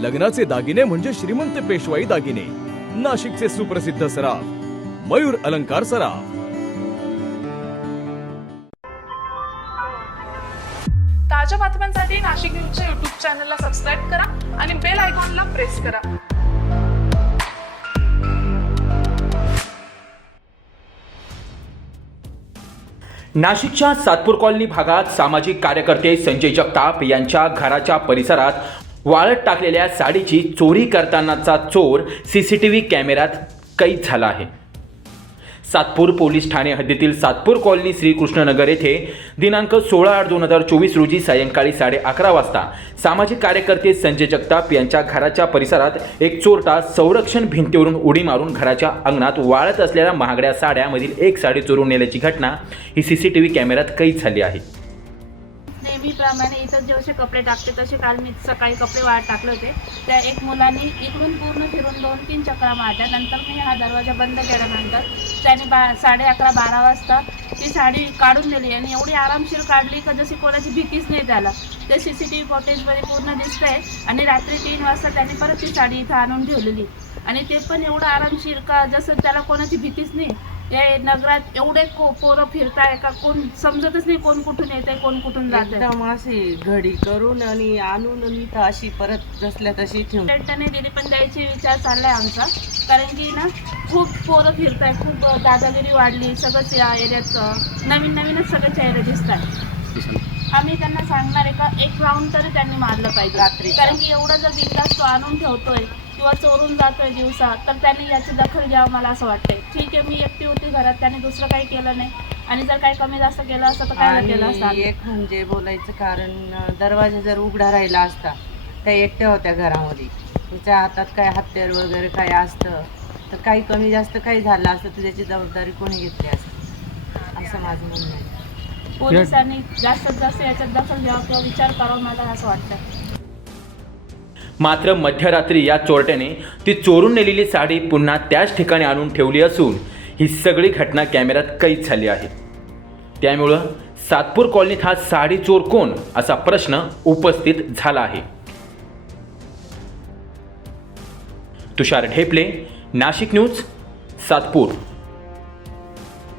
लग्नाचे दागिने म्हणजे श्रीमंत पेशवाई दागिने. नाशिकचे सुप्रसिद्ध सराफ मयूर अलंकार सराफ. ताज्या बातम्यांसाठी नाशिक न्यूजच्या युट्यूब चॅनलला सबस्क्राईब करा आणि बेल आयकॉनला प्रेस करा. नाशिकच्या सातपूर कॉलनी भागात सामाजिक कार्यकर्ते संजय जगताप यांच्या घराच्या परिसरात वाळत टाकलेल्या साडीची चोरी करतानाचा चोर सी सी टी व्ही कॅमेऱ्यात कैद झाला आहे. सातपूर पोलीस ठाणे हद्दीतील सातपूर कॉलनी श्रीकृष्णनगर येथे दिनांक सोळा आठ दोन हजार चोवीस रोजी सायंकाळी साडे अकरा वाजता सामाजिक कार्यकर्ते संजय जगताप यांच्या घराच्या परिसरात एक चोरटा संरक्षण भिंतीवरून उडी मारून घराच्या अंगणात वाळत असलेल्या महागड्या साड्यामधील एक साडी चोरून नेल्याची घटना ही सी सी टी व्ही कॅमेऱ्यात कैद झाली आहे. नेहमीप्रमाणे इथं जसे कपडे टाकते तसे काल मी सकाळी कपडे वाळत टाकले होते. त्या एक मुलांनी इकडून पूर्ण फिरून दोन तीन चक्रा मारल्या. नंतर मी हा दरवाजा बंद केल्यानंतर त्याने बा साडे अकरा बारा वाजता ती साडी काढून दिली आणि एवढी आरामशीर काढली का जशी कोणाची भीतीच नाही त्याला ते सी सी टी व्ही फुटेजमध्ये पूर्ण दिसतंय आणि रात्री तीन वाजता त्याने परत ती साडी इथं आणून ठेवलेली. आणि ते पण एवढं आरामशीर का जसं त्याला कोणाची भीतीच नाही. या नगरात एवढे पोरं फिरताय का? कोण समजतच नाही कोण कुठून येतंय कोण कुठून जात एकदम अशी घडी करून आणि आणून अशी परत जसल्या तशी ठेवून. दिली पण द्यायची विचार चाललाय आमचा. कारण की ना खूप पोरं फिरताय खूप दादागिरी वाढली सगळंच या एरियात नवीन नवीनच सगळे चेहरे दिसत आहेत आम्ही त्यांना सांगणार आहे का एक राऊंड तरी त्यांनी मारलं पाहिजे. रात्री. कारण की एवढा जर बिंदास तो आणून ठेवतोय किंवा चोरून जातोय दिवसा तर त्यांनी याची दखल घ्यावं मला असं वाटतंय. ठीक आहे मी एकटी होती घरात त्याने दुसरं काही केलं नाही. आणि जर काही कमी जास्त केलं असतं तर काय केलं असतं आणि? एक म्हणजे बोलायचं कारण दरवाजा जर उघडा राहिला असता त्या एकट्या होत्या घरामध्ये. तिच्या हातात काय हत्यार वगैरे काय असतं तर काही कमी जास्त काही झालं असतं तर त्याची जबाबदारी कोणी घेतली असते? असं माझं म्हणणं आहे. पोलिसांनी जास्तीत जास्त याच्यात दखल घ्यावं किंवा विचार करावा मला असं वाटतं मात्र मध्यरात्री या चोरट्याने ती चोरून नेलेली साडी पुन्हा त्याच ठिकाणी आणून ठेवली असून ही सगळी घटना कॅमेऱ्यात कैद झाली आहे. त्यामुळं सातपूर कॉलनीत हा साडी चोर कोण असा प्रश्न उपस्थित झाला आहे. तुषार ढेपले नाशिक न्यूज सातपूर.